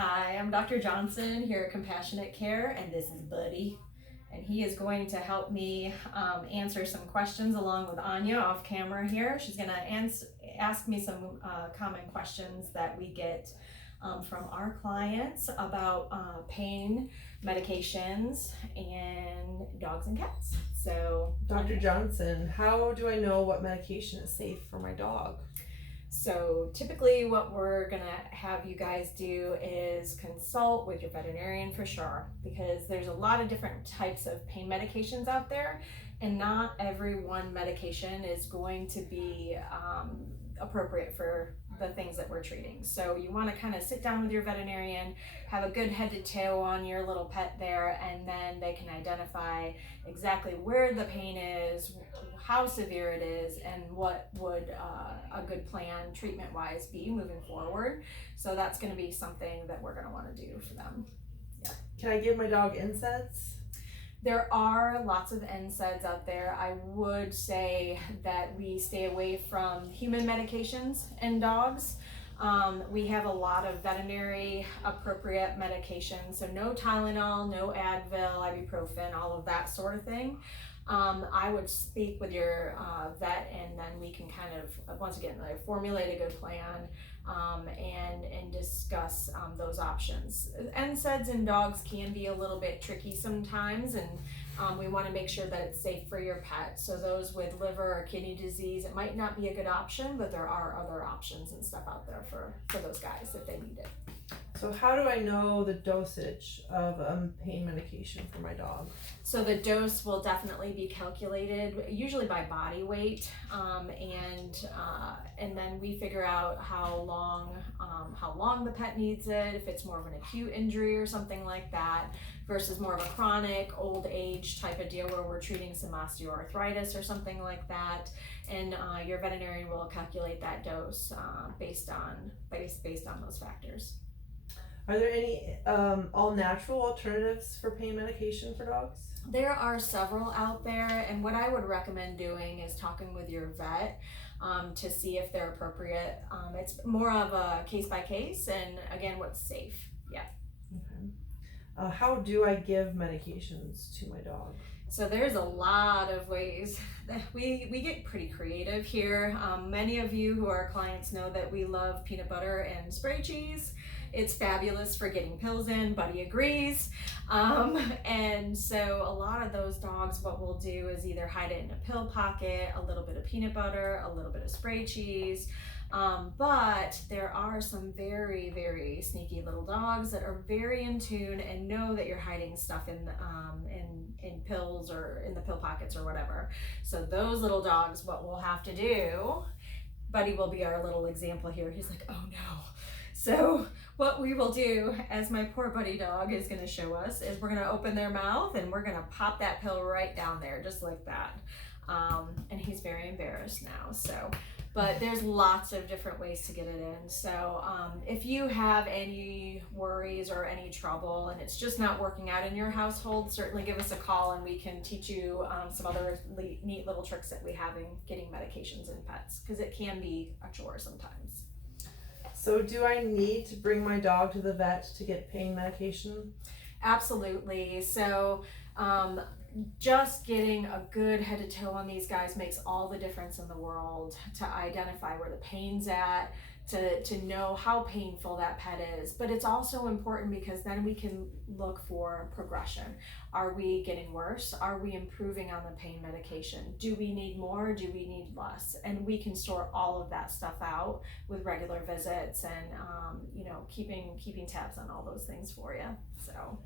Hi, I'm Dr. Johnson here at Compassionate Care, and this is Buddy. And he is going to help me answer some questions along with Anya off camera here. She's going to ask me some common questions that we get from our clients about pain, medications, and dogs and cats. So, Dr. Johnson, how do I know what medication is safe for my dog? So typically what we're gonna have you guys do is consult with your veterinarian for sure, because there's a lot of different types of pain medications out there, and not every one medication is going to be appropriate for the things that we're treating. So you want to kind of sit down with your veterinarian, have a good head to toe on your little pet there, and then they can identify exactly where the pain is, how severe it is, and what would a good plan treatment wise be moving forward. So that's going to be something that we're going to want to do for them. Yeah. Can I give my dog NSAIDs? There are lots of NSAIDs out there. I would say that we stay away from human medications in dogs. We have a lot of veterinary appropriate medications, so no Tylenol, no Advil, ibuprofen, all of that sort of thing. I would speak with your vet, and then we can kind of, once again, like, formulate a good plan and discuss those options. NSAIDs in dogs can be a little bit tricky sometimes, and we want to make sure that it's safe for your pet. So those with liver or kidney disease, it might not be a good option, but there are other options and stuff out there for those guys if they need it. So how do I know the dosage of pain medication for my dog? So the dose will definitely be calculated usually by body weight, and then we figure out how long the pet needs it, if it's more of an acute injury or something like that, versus more of a chronic old age type of deal where we're treating some osteoarthritis or something like that. And your veterinarian will calculate that dose based on those factors. Are there any all natural alternatives for pain medication for dogs? There are several out there, and what I would recommend doing is talking with your vet to see if they're appropriate. It's more of a case by case, and again, what's safe. Yeah. Okay. How do I give medications to my dog? So there's a lot of ways that we get pretty creative here. Many of you who are clients know that we love peanut butter and spray cheese. It's fabulous for getting pills in. Buddy agrees. And so a lot of those dogs, what we'll do is either hide it in a pill pocket, a little bit of peanut butter, a little bit of spray cheese. But there are some very, very sneaky little dogs that are very in tune and know that you're hiding stuff in pills or in the pill pockets or whatever. So those little dogs, what we'll have to do, Buddy will be our little example here. He's like, oh no. So what we will do, as my poor Buddy dog is going to show us, is we're going to open their mouth and we're going to pop that pill right down there, just like that. And he's very embarrassed now. So, but there's lots of different ways to get it in. So if you have any worries or any trouble and it's just not working out in your household, certainly give us a call and we can teach you some other neat little tricks that we have in getting medications in pets, because it can be a chore sometimes. So do I need to bring my dog to the vet to get pain medication? Absolutely. So just getting a good head to toe on these guys makes all the difference in the world, to identify where the pain's at, to know how painful that pet is. But it's also important because then we can look for progression. Are we getting worse? Are we improving on the pain medication? Do we need more? Do we need less? And we can sort all of that stuff out with regular visits and keeping tabs on all those things for you. So